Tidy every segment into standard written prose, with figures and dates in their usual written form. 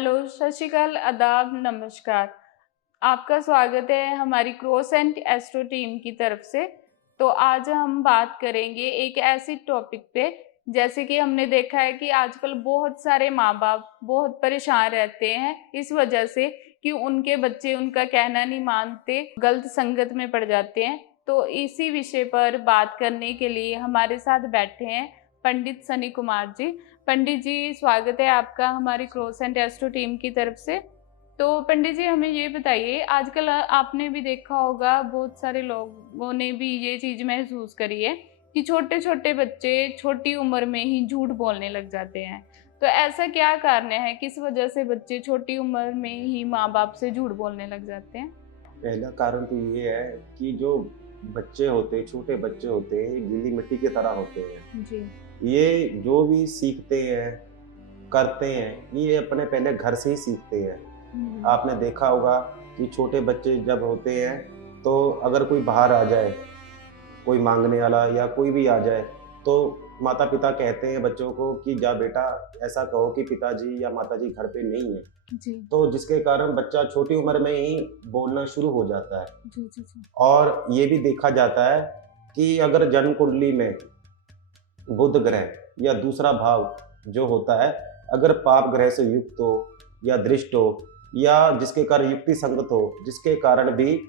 Hello, सत श्री अकाल, आदाब, नमस्कार। आपका स्वागत है हमारी क्रॉस एंड एस्ट्रो टीम की तरफ से। तो आज हम बात करेंगे एक ऐसी टॉपिक पे, जैसे कि हमने देखा है कि आजकल बहुत सारे माँ-बाप बहुत परेशान रहते हैं इस वजह से कि उनके बच्चे उनका कहना नहीं मानते, गलत संगत में पड़ जाते हैं। तो इसी विषय पर बात करने के लिए हमारे साथ बैठे हैं पंडित सनी कुमार जी। पंडित जी, स्वागत है आपका हमारी क्रॉस एंड एस्ट्रो टीम की तरफ से। तो पंडित जी, हमें ये बताइए, आजकल आपने भी देखा होगा, बहुत सारे लोगों ने भी ये चीज़ महसूस करी है कि छोटे-छोटे बच्चे छोटी उम्र में ही झूठ बोलने लग जाते हैं। तो ऐसा क्या कारण है, किस वजह से बच्चे छोटी उम्र में ही माँ-बाप से झूठ बोलने लग जाते हैं? पहला कारण तो ये है कि जो बच्चे होते हैं, छोटे बच्चे होते हैं, ये गीली मिट्टी की तरह होते हैं। जी। ये जो भी सीखते हैं, करते हैं, ये अपने पहले घर से ही सीखते हैं। हुँ, आपने देखा होगा कि छोटे बच्चे जब होते हैं, तो अगर कोई बाहर आ जाए, कोई माँगने वाला या कोई भी आ जाए, तो माता-पिता कहते हैं बच्चों को कि जा बेटा ऐसा कहो कि पिताजी या माताजी घर पे नहीं है। जी। तो जिसके कारण बच्चा छोटी उम्र में ही बोलना शुरू हो जाता है। जी, जी, जी। और ये भी देखा जाता है कि अगर जन्म कुंडली में बुध ग्रह या दूसरा भाव जो होता है, अगर पाप ग्रह से युक्त हो या दृष्ट हो या जिसके कारण युक्ति संगत हो, जिसके कारण भी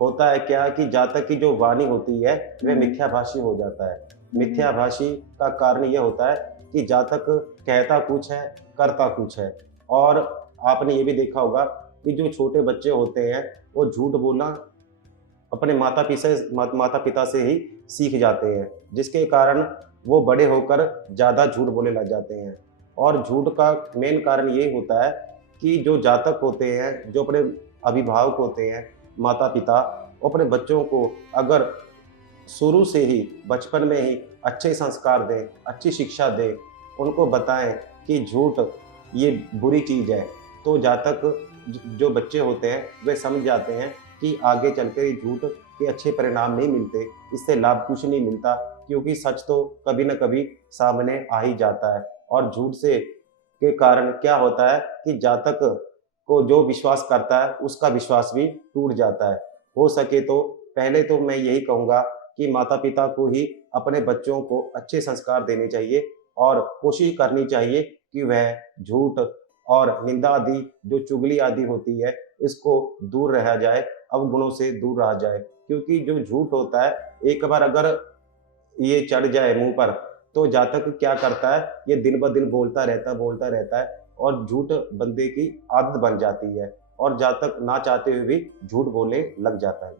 होता है क्या कि जातक की जो वाणी होती है वह हुँ, मिथ्याभाषी हो जाता है। हुँ, मिथ्याभाषी का कारण ये होता है कि जातक कहता कुछ है, करता कुछ है। और आपने ये भी देखा होगा कि जो छोटे बच्चे होते हैं, वो झूठ बोलना अपने माता-पिता से ही सीख जाते हैं, जिसके कारण वो बड़े होकर ज़्यादा झूठ बोलने लग जाते हैं। और झूठ का मेन कारण ये होता है कि जो जातक होते हैं, जो अपने अभिभावक होते हैं, माता-पिता, वो अपने बच्चों को अगर शुरू से ही, बचपन में ही अच्छे संस्कार दें, अच्छी शिक्षा दें, उनको बताएँ कि झूठ ये बुरी चीज़ है, तो जातक जो बच्चे होते हैं, वे समझ जाते हैं कि आगे चलकर ये झूठ के अच्छे परिणाम नहीं मिलते, इससे लाभ कुछ नहीं मिलता, क्योंकि सच तो कभी न कभी सामने आ ही जाता है। और झूठ से के कारण क्या होता है कि जातक को जो विश्वास करता है, उसका विश्वास भी टूट जाता है। हो सके तो पहले तो मैं यही कहूँगा कि माता-पिता को ही अपने बच्चों को अच्छे संस्कार देने चाहिए और कोशिश करनी चाहिए कि वह झूठ और निंदा आदि, जो चुगली आदि होती है, इसको दूर रहा जाए, अवगुणों से दूर रहा जाए। क्योंकि जो झूठ होता है, एक बार अगर ये चढ़ जाए मुँह पर, तो जातक क्या करता है, ये दिन-ब-दिन बोलता रहता है और झूठ बंदे की आदत बन जाती है और जातक ना चाहते हुए भी झूठ बोलने लग जाता है।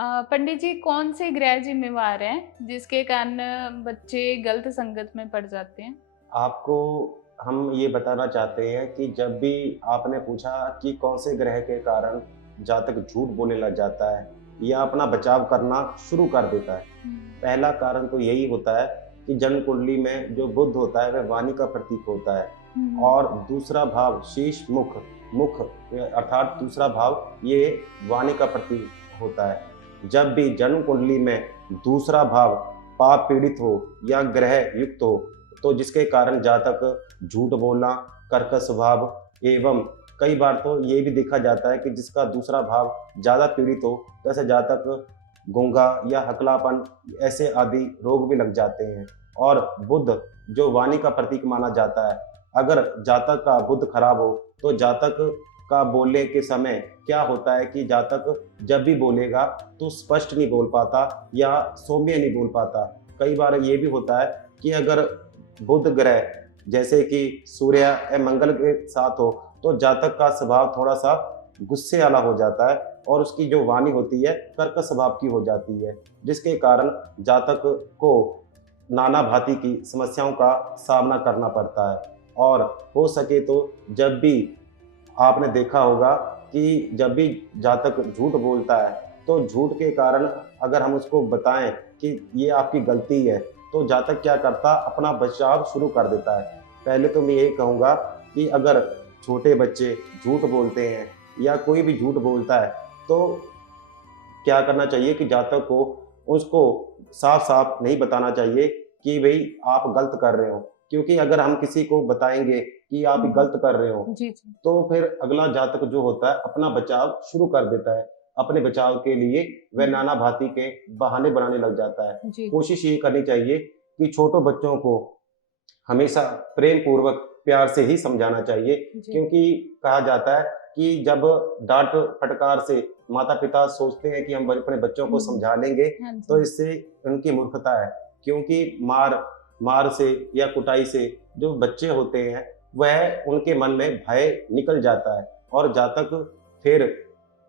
पंडित जी, कौन से ग्रह जिम्मेवार हैं जिसके कारण बच्चे गलत संगत में पड़ जाते हैं? आपको हम ये बताना चाहते हैं कि जब भी आपने पूछा कि कौन से ग्रह के कारण जातक झूठ बोलने लग जाता है या अपना बचाव करना शुरू कर देता है। हुँ, पहला कारण तो यही होता है कि जन्म कुंडली में जो बुध होता है वह वाणी का प्रतीक होता है हुँ, और दूसरा भाव शीश मुख मुख अर्थात दूसरा भाव ये वाणी का प्रतीक होता है। जब भी जन्म कुंडली में दूसरा भाव पाप पीड़ित हो या ग्रह युक्त हो, तो जिसके कारण जातक झूठ बोलना, कर्कश स्वभाव एवं कई बार तो ये भी देखा जाता है कि जिसका दूसरा भाव ज़्यादा पीड़ित हो, जैसे जातक गूंगा या हकलापन, ऐसे आदि रोग भी लग जाते हैं। और बुध जो वाणी का प्रतीक माना जाता है, अगर जातक का बुध खराब हो, तो जातक का बोलने के समय क्या होता है कि जातक जब भी बोलेगा तो स्पष्ट नहीं बोल पाता या सौम्य नहीं बोल पाता। कई बार ये भी होता है कि अगर बुध ग्रह जैसे कि सूर्य या मंगल के साथ हो, तो जातक का स्वभाव थोड़ा-सा गुस्से वाला हो जाता है और उसकी जो वाणी होती है कर्कश स्वभाव की हो जाती है, जिसके कारण जातक को नाना भांति की समस्याओं का सामना करना पड़ता है। और हो सके तो जब भी आपने देखा होगा कि जब भी जातक झूठ बोलता है, तो झूठ के कारण अगर हम उसको बताएँ कि ये आपकी गलती है, तो जातक क्या करता अपना बचाव शुरू कर देता है। पहले तो मैं यही कहूँगा कि अगर छोटे बच्चे झूठ बोलते हैं या कोई भी झूठ बोलता है, तो क्या करना चाहिए कि जातक को उसको साफ-साफ नहीं बताना चाहिए कि भई आप गलत कर रहे हो। क्योंकि अगर हम किसी को बताएँगे कि आप ये गलत कर रहे हो, जी, जी। तो फिर अगला जातक जो होता है अपना बचाव शुरू कर देता है। अपने बचाव के लिए वह हुँ। नाना भांति के बहाने बनाने लग जाता है। जी, कोशिश ये करनी चाहिए कि छोटों बच्चों को हमेशा प्रेम पूर्वक प्यार से ही समझाना चाहिए, जी। क्योंकि कहा जाता है कि जब डांट फटकार से माता पिता सोचते हैं कि हम अपने बच्चों को हुँ। समझा लेंगे, हाँ तो जी। इससे उनकी मूर्खता है। क्योंकि मार मार से या कुटाई से जो बच्चे होते हैं वह उनके मन में भय निकल जाता है, और जातक फिर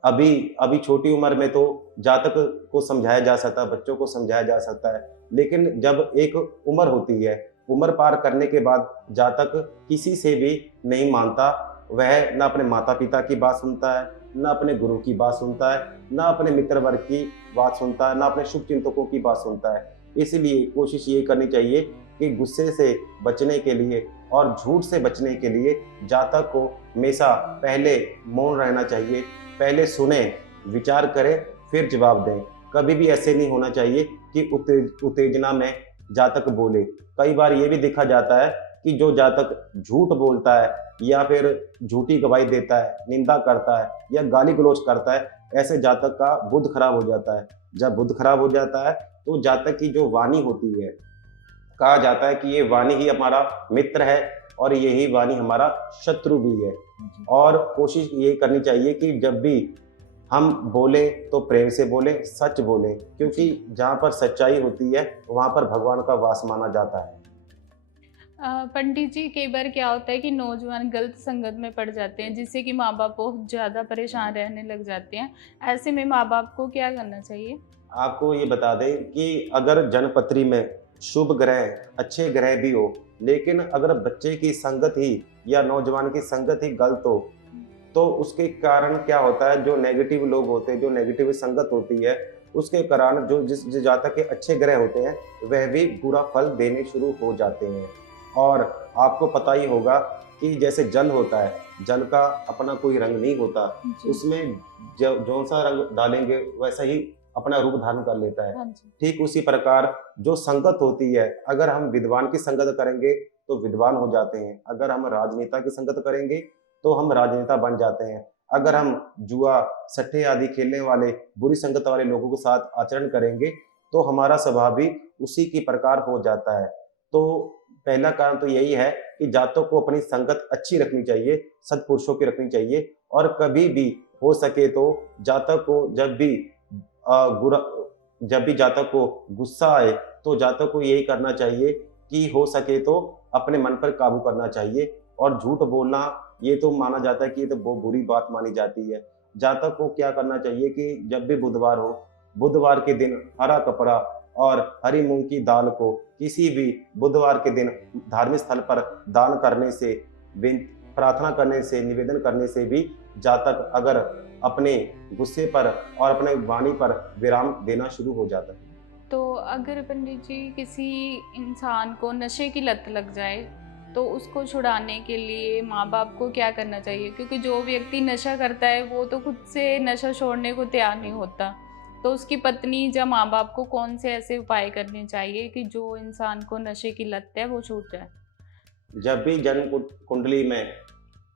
अभी अभी छोटी उम्र में तो जातक को समझाया जा सकता है, बच्चों को समझाया जा सकता है, लेकिन जब एक उम्र होती है, उम्र पार करने के बाद जातक किसी से भी नहीं मानता। वह ना अपने माता पिता की बात सुनता है, ना अपने गुरु की बात सुनता है, ना अपने मित्र वर्ग की बात सुनता है, ना अपने शुभ चिंतकों की बात सुनता है। इसलिए कोशिश ये करनी चाहिए कि गुस्से से बचने के लिए और झूठ से बचने के लिए जातक को हमेशा पहले मौन रहना चाहिए। पहले सुने, विचार करें, फिर जवाब दें। कभी भी ऐसे नहीं होना चाहिए कि उत्तेजना में जातक बोले। कई बार ये भी देखा जाता है कि जो जातक झूठ बोलता है या फिर झूठी गवाही देता है, निंदा करता है या गाली-गलौज करता है, ऐसे जातक का बुध खराब हो जाता है। जब बुध खराब हो जाता है, तो जातक की जो वाणी होती है, कहा जाता है कि ये वाणी ही हमारा मित्र है और यही वाणी हमारा शत्रु भी है। जी। और कोशिश ये करनी चाहिए कि जब भी हम बोले तो प्रेम से बोले, सच बोले, क्योंकि जी। जहाँ पर सच्चाई होती है वहाँ पर भगवान का वास माना जाता है। पंडित जी, कई बार क्या होता है कि नौजवान गलत संगत में पड़ जाते हैं, जिससे कि माँ-बाप बहुत ज़्यादा परेशान रहने लग जाते हैं। ऐसे में माँ-बाप को क्या करना चाहिए? आपको ये बता दें कि अगर जन्मपत्री में शुभ ग्रह, अच्छे ग्रह भी हो, लेकिन अगर बच्चे की संगत ही या नौजवान की संगत ही गलत हो, तो उसके कारण क्या होता है, जो नेगेटिव लोग होते हैं, जो नेगेटिव संगत होती है, उसके कारण जिस जातक के अच्छे ग्रह होते हैं, वह भी बुरा फल देने शुरू हो जाते हैं। और आपको पता ही होगा कि जैसे जल होता है, जल का अपना कोई रंग नहीं होता, जी। उसमें ज जौन-सा रंग डालेंगे वैसा ही अपना रूप धारण कर लेता है। हाँ जी। ठीक उसी प्रकार जो संगत होती है, अगर हम विद्वान की संगत करेंगे, तो विद्वान हो जाते हैं। अगर हम राजनेता की संगत करेंगे, तो हम राजनेता बन जाते हैं। अगर हुँ। हम जुआ, सट्टे आदि खेलने वाले, बुरी संगत वाले लोगों के साथ आचरण करेंगे, तो हमारा स्वभाव भी उसी की प्रकार हो जाता है। तो पहला कारण तो यही है कि जातक को अपनी संगत अच्छी रखनी चाहिए, सत्पुरुषों की रखनी चाहिए, और कभी भी हो सके तो जातक को अ, गुरा जब भी जातक को गुस्सा आए, तो जातक को यही करना चाहिए कि हो सके तो अपने मन पर काबू करना चाहिए। और झूठ बोलना, ये तो माना जाता है कि ये तो बहुत बुरी बात मानी जाती है। जातक को क्या करना चाहिए कि जब भी बुधवार हो, बुधवार के दिन हरा कपड़ा और हरी मूँग की दाल को किसी भी बुधवार के दिन धार्मिक स्थल पर दान करने से, विन प्रार्थना करने से, निवेदन करने से भी जातक अगर अपने गुस्से पर और अपने वाणी पर विराम देना शुरू हो जाता है। तो अगर पंडित जी किसी इंसान को नशे की लत लग जाए, तो उसको छुड़ाने के लिए माँ-बाप को क्या करना चाहिए? क्योंकि जो व्यक्ति नशा करता है, वो तो खुद से नशा छोड़ने को तैयार नहीं होता। तो उसकी पत्नी या माँ-बाप को कौन से ऐसे उपाय करने चाहिए कि जो इंसान को नशे की लत है, वो छूट जाए? जब भी जन्म कुंडली में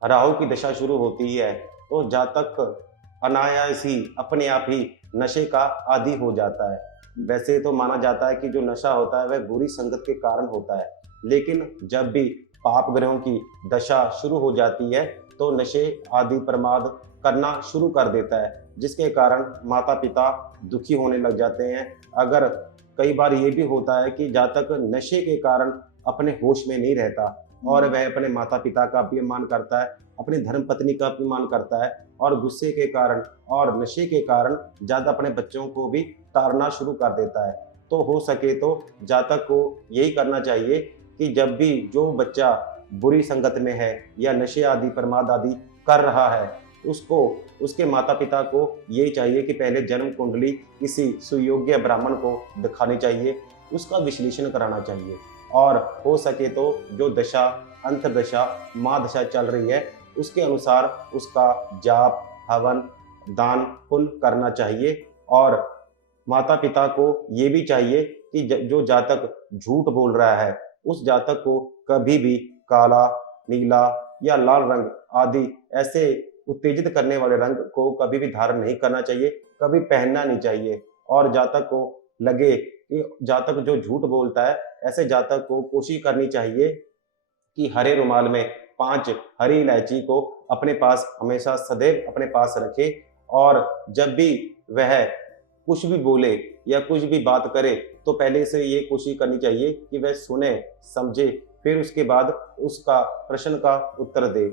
राहु की दशा शुरू होती है, तो जातक अनायास ही अपने आप ही नशे का आदी हो जाता है। वैसे तो माना जाता है कि जो नशा होता है वह बुरी संगत के कारण होता है, लेकिन जब भी पाप ग्रहों की दशा शुरू हो जाती है, तो नशे आदि प्रमाद करना शुरू कर देता है, जिसके कारण माता पिता दुखी होने लग जाते हैं। अगर कई बार ये भी होता है कि जातक नशे के कारण अपने होश में नहीं रहता, और हुँ। वह अपने माता पिता का अपमान करता है, अपनी धर्मपत्नी का अपमान करता है, और गुस्से के कारण और नशे के कारण ज़्यादा अपने बच्चों को भी ताड़ना शुरू कर देता है। तो हो सके तो जातक को यही करना चाहिए कि जब भी जो बच्चा बुरी संगत में है या नशे आदि प्रमाद आदि कर रहा है, उसको उसके माता पिता को यही चाहिए कि पहले जन्म कुंडली किसी सुयोग्य ब्राह्मण को दिखानी चाहिए, उसका विश्लेषण कराना चाहिए, और हो सके तो जो दशा, अंतर्दशा, महादशा चल रही है, उसके अनुसार उसका जाप, हवन, दान, पुण्य करना चाहिए। और माता-पिता को ये भी चाहिए कि जो जातक झूठ बोल रहा है, उस जातक को कभी भी काला, नीला या लाल रंग आदि ऐसे उत्तेजित करने वाले रंग को कभी भी धारण नहीं करना चाहिए, कभी पहनना नहीं चाहिए। और जातक को लगे कि जातक जो झूठ बोलता है, ऐसे जातक को कोशिश करनी चाहिए कि हरे रुमाल में 5 हरी इलायची को अपने पास हमेशा सदैव अपने पास रखे, और जब भी वह कुछ भी बोले या कुछ भी बात करे तो पहले से ये कोशिश करनी चाहिए कि वह सुने, समझे, फिर उसके बाद उसका प्रश्न का उत्तर दे।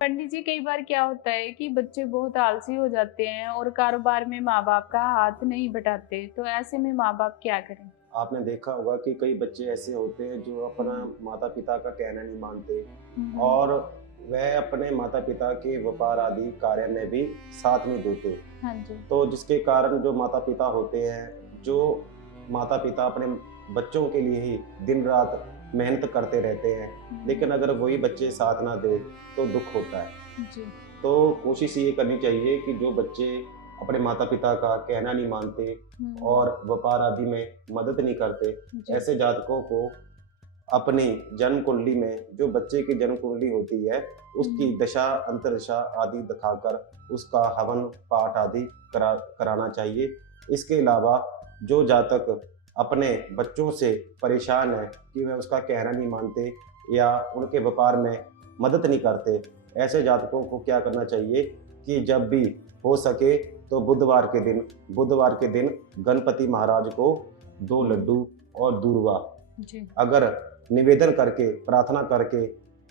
पंडित जी, कई बार क्या होता है कि बच्चे बहुत आलसी हो जाते हैं और कारोबार में माँ बाप का हाथ नहीं बटाते, तो ऐसे में माँ बाप क्या करें? आपने देखा होगा कि कई बच्चे ऐसे होते हैं जो अपना माता-पिता का कहना नहीं मानते, हम्म, और वह अपने माता-पिता के व्यापार आदि कार्य में भी साथ नहीं देते। हाँ जी। तो जिसके कारण जो माता-पिता होते हैं, जो माता-पिता अपने बच्चों के लिए ही दिन-रात मेहनत करते रहते हैं, लेकिन अगर वही बच्चे साथ ना दें, तो दुःख होता है। जी। तो कोशिश ये करनी चाहिए कि जो बच्चे अपने माता-पिता का कहना नहीं मानते हम्म, और व्यापार आदि में मदद नहीं करते, जी। ऐसे जातकों को अपनी जन्म कुंडली में जो बच्चे की जन्म कुंडली होती है, उसकी दशा अंतर्दशा आदि दिखाकर उसका हवन पाठ आदि कराना चाहिए। इसके अलावा जो जातक अपने बच्चों से परेशान है कि वह उसका कहना नहीं मानते या उनके व्यापार में मदद नहीं करते, ऐसे जातकों को क्या करना चाहिए कि जब भी हो सके तो बुधवार के दिन गणपति महाराज को 2 लड्डू और दूर्वा जी। अगर निवेदन करके, प्रार्थना करके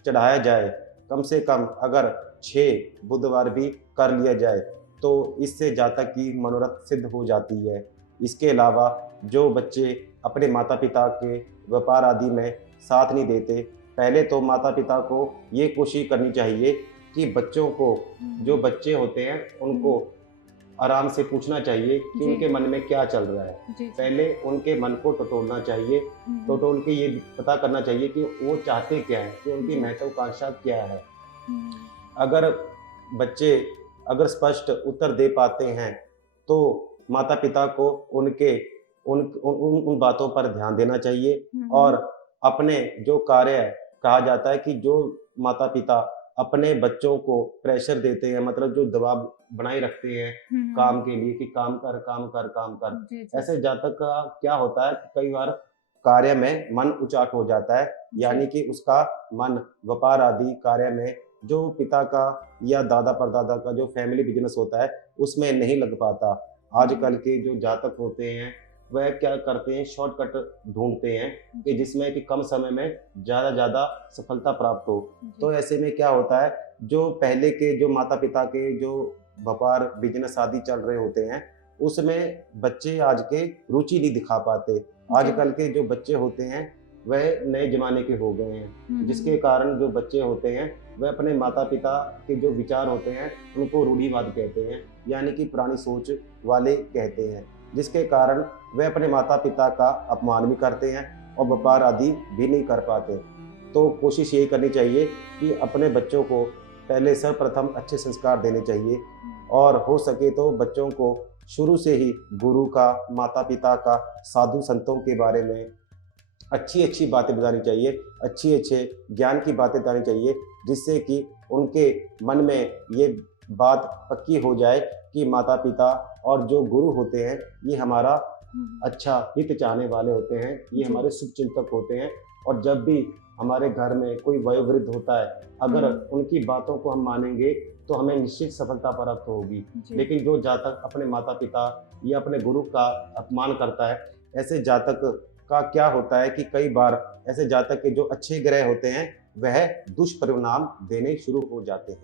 चढ़ाया जाए, कम से कम अगर 6 बुधवार भी कर लिया जाए, तो इससे जातक की मनोरथ सिद्ध हो जाती है। इसके अलावा जो बच्चे अपने माता-पिता के व्यापार आदि में साथ नहीं देते, पहले तो माता-पिता को ये कोशिश करनी चाहिए कि बच्चों को, जो बच्चे होते हैं, उनको आराम से पूछना चाहिए कि जी। उनके मन में क्या चल रहा है। जी। पहले उनके मन को टटोलना चाहिए, टटोल के ये पता करना चाहिए कि वो चाहते क्या हैं, कि उनकी जी। महत्वाकांक्षा क्या है। हम्म, अगर बच्चे अगर स्पष्ट उत्तर दे पाते हैं, तो माता-पिता को उनके उन उन उन उन बातों पर ध्यान देना चाहिए, और अपने जो कार्य कहा जाता है कि जो माता-पिता अपने बच्चों को प्रेशर देते हैं, मतलब जो दबाव बनाए रखते हैं काम के लिए कि काम कर, काम कर, काम कर। जी। जी। ऐसे जातक का क्या होता है कि कई बार कार्य में मन उचाट हो जाता है, यानी कि उसका मन व्यापार आदि कार्य में जो पिता का या दादा परदादा का जो फैमिली बिजनेस होता है, उसमें नहीं लग पाता। आजकल के जो जातक होते हैं, वह क्या करते हैं, शॉर्टकट ढूँढते हैं कि जिसमें कि कम समय में ज़्यादा सफलता प्राप्त हो। तो ऐसे में क्या होता है, जो पहले के जो माता-पिता के जो व्यापार बिजनेस आदि चल रहे होते हैं, उसमें बच्चे आज के रुचि नहीं दिखा पाते। आजकल के जो बच्चे होते हैं, वह नए ज़माने के हो गए हैं, जिसके कारण जो बच्चे होते हैं, वह अपने माता-पिता के जो विचार होते हैं, उनको रूढ़िवाद कहते हैं, यानी कि पुरानी सोच वाले कहते हैं, जिसके कारण वह अपने माता-पिता का अपमान भी करते हैं और व्यापार आदि भी नहीं कर पाते। तो कोशिश यही करनी चाहिए कि अपने बच्चों को पहले सर्वप्रथम अच्छे संस्कार देने चाहिए, और हो सके तो बच्चों को शुरू से ही गुरु का, माता-पिता का, साधु संतों के बारे में अच्छी-अच्छी बातें बतानी चाहिए, अच्छे-अच्छे ज्ञान की बातें बतानी चाहिए, जिससे कि उनके मन में ये बात पक्की हो जाए कि माता-पिता और जो गुरु होते हैं, ये हमारा अच्छा हित चाहने वाले होते हैं, ये हमारे शुभचिंतक होते हैं, और जब भी हमारे घर में कोई वयोवृद्ध होता है, अगर उनकी बातों को हम मानेंगे, तो हमें निश्चित सफलता प्राप्त होगी। लेकिन जो जातक अपने माता-पिता या अपने गुरु का अपमान करता है, ऐसे जातक का क्या होता है कि कई बार ऐसे जातक के जो अच्छे ग्रह होते हैं, वह दुष्परिणाम देने शुरू हो जाते हैं।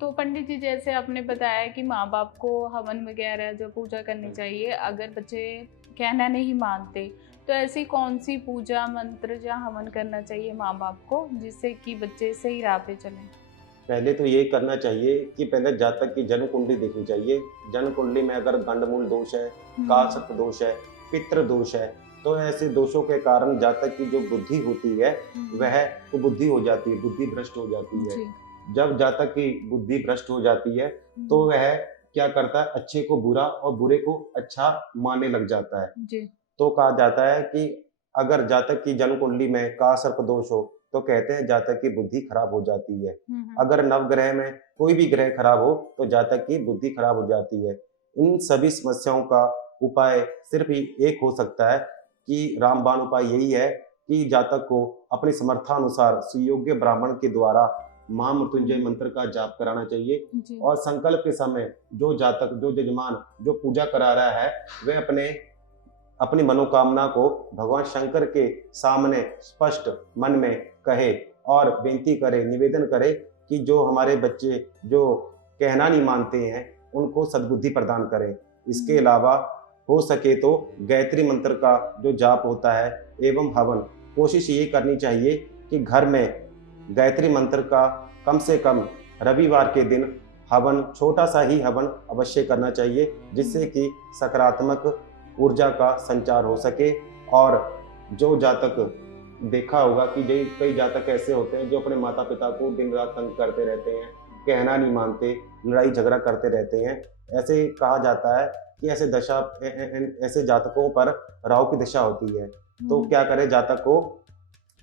तो पंडित जी, जैसे आपने बताया कि माँ-बाप को हवन वगैरह जो पूजा करनी चाहिए, अगर बच्चे कहना नहीं मानते, तो ऐसी कौन-सी पूजा, मंत्र या हवन करना चाहिए माँ-बाप को, जिससे कि बच्चे सही राह पे चलें? पहले तो ये करना चाहिए कि पहले जातक की जन्म कुंडली देखनी चाहिए। जन्म कुंडली में अगर गंडमूल दोष है, कालसर्प दोष है, पितृ दोष है, तो ऐसे दोषों के कारण जातक की जो बुद्धि होती है, वह कुबुद्धि हो जाती है, बुद्धि भ्रष्ट हो जाती है। जब जातक की बुद्धि भ्रष्ट हो जाती है, तो वह क्या करता है, अच्छे को बुरा और बुरे को अच्छा मानने लग जाता है। तो कहा जाता है कि अगर जातक की जन्म कुंडली में कालसर्प दोष हो, तो कहते हैं जातक की बुद्धि खराब हो जाती है। हम्म। अगर नवग्रह में कोई भी ग्रह खराब हो तो जातक की बुद्धि खराब हो जाती है। इन सभी समस्याओं का उपाय सिर्फ ही एक हो सकता है कि रामबाण उपाय यही है कि जातक को अपनी समर्थानुसार सुयोग्य ब्राह्मण के द्वारा महामृत्युंजय मंत्र का जाप कराना चाहिए। जी। और संकल्प के समय जो जातक, जो जजमान जो पूजा करा रहा है, वह अपनी मनोकामना को भगवान शंकर के सामने स्पष्ट मन में कहे और बेनती करे, निवेदन करे कि जो हमारे बच्चे जो कहना नहीं मानते हैं उनको सद्बुद्धि प्रदान करें। इसके अलावा हो सके तो गायत्री मंत्र का जो जाप होता है एवं हवन, कोशिश ये करनी चाहिए कि घर में गायत्री मंत्र का कम से कम रविवार के दिन हवन, छोटा सा ही हवन अवश्य करना चाहिए, जिससे कि सकारात्मक ऊर्जा का संचार हो सके। और जो जातक देखा होगा कि कई जातक ऐसे होते हैं जो अपने माता पिता को दिन रात तंग करते रहते हैं, कहना नहीं मानते, लड़ाई झगड़ा करते रहते हैं। ऐसे कहा जाता है कि ऐसे जातकों पर राहु की दशा होती है। तो क्या करे जातक को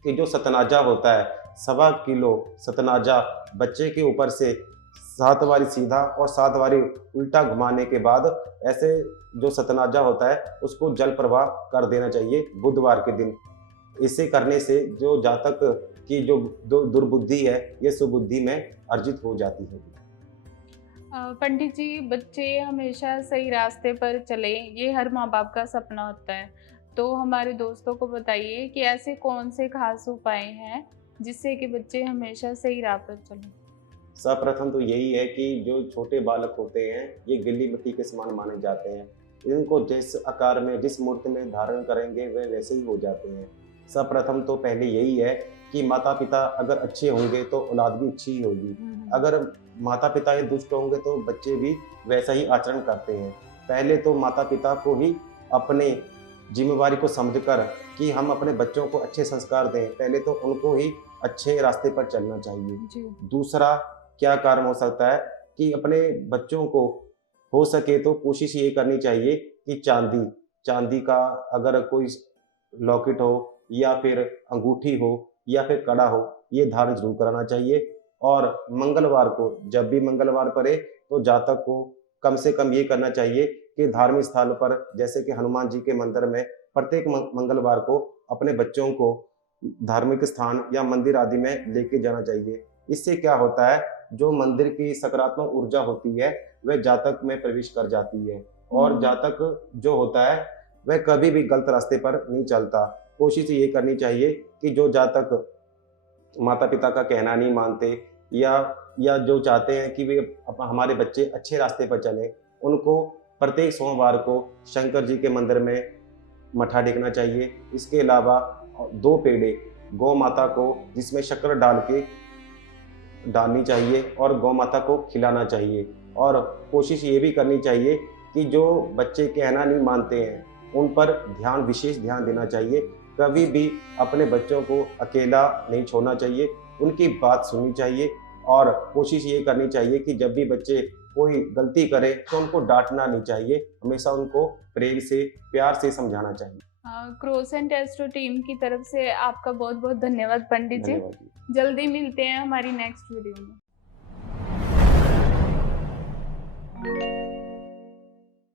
कि जो सतनाजा होता है, 1.25 किलो सतनाजा बच्चे के ऊपर से 7 बारी सीधा और 7 बारी उल्टा घुमाने के बाद ऐसे जो सतनाजा होता है उसको जल प्रवाह कर देना चाहिए बुधवार के दिन। इसे करने से जो जातक की जो दुर्बुद्धि है ये सुबुद्धि में अर्जित हो जाती है। पंडित जी, बच्चे हमेशा सही रास्ते पर चले, ये हर माँ बाप का सपना होता है। तो हमारे दोस्तों को बताइए कि ऐसे कौन से खास उपाय हैं जिससे कि बच्चे हमेशा सही राह पर चलें। सर्वप्रथम तो यही है कि जो छोटे बालक होते हैं ये गिल्ली मिट्टी के समान माने जाते हैं। इनको जिस आकार में, जिस मूर्ति में धारण करेंगे वे वैसे ही हो जाते हैं। सर्वप्रथम तो पहले यही है कि माता पिता अगर अच्छे होंगे तो औलाद भी अच्छी ही होगी। अगर माता पिता ये दुष्ट होंगे तो बच्चे भी वैसा ही आचरण करते हैं। पहले तो माता पिता को ही अपने जिम्मेवारी को समझकर कि हम अपने बच्चों को अच्छे संस्कार दें, पहले तो उनको ही अच्छे रास्ते पर चलना चाहिए। जी। दूसरा क्या कारण हो सकता है कि अपने बच्चों को हो सके तो कोशिश ये करनी चाहिए कि चांदी का अगर कोई लॉकेट हो या फिर अंगूठी हो या फिर कड़ा हो, ये धारण जरूर कराना चाहिए। और मंगलवार को, जब भी मंगलवार पड़े तो जातक को कम से कम ये करना चाहिए कि धार्मिक स्थल पर जैसे कि हनुमान जी के मंदिर में प्रत्येक मंगलवार को अपने बच्चों को धार्मिक स्थान या मंदिर आदि में लेके जाना चाहिए। इससे क्या होता है, जो मंदिर की सकारात्मक ऊर्जा होती है वह जातक में प्रवेश कर जाती है और जातक जो होता है वह कभी भी गलत रास्ते पर नहीं चलता। कोशिश ये करनी चाहिए कि जो जातक माता पिता का कहना नहीं मानते या जो चाहते हैं कि वे हमारे बच्चे अच्छे रास्ते पर चलें, उनको प्रत्येक सोमवार को शंकर जी के मंदिर में मत्था टेकना चाहिए। इसके अलावा 2 पेड़े गौ माता को जिसमें शक्कर डाल के डालनी चाहिए और गौ माता को खिलाना चाहिए। और कोशिश ये भी करनी चाहिए कि जो बच्चे कहना नहीं मानते हैं उन पर विशेष ध्यान देना चाहिए। कभी भी अपने बच्चों को अकेला नहीं छोड़ना चाहिए, उनकी बात सुननी चाहिए। और कोशिश ये करनी चाहिए कि जब भी बच्चे कोई गलती करे तो उनको डांटना नहीं चाहिए, हमेशा उनको प्रेम से, प्यार से समझाना चाहिए। क्रोसेंट एस्ट्रो टीम की तरफ से आपका बहुत बहुत धन्यवाद पंडित जी। धन्यवाद। जल्दी मिलते हैं हमारी नेक्स्ट वीडियो में।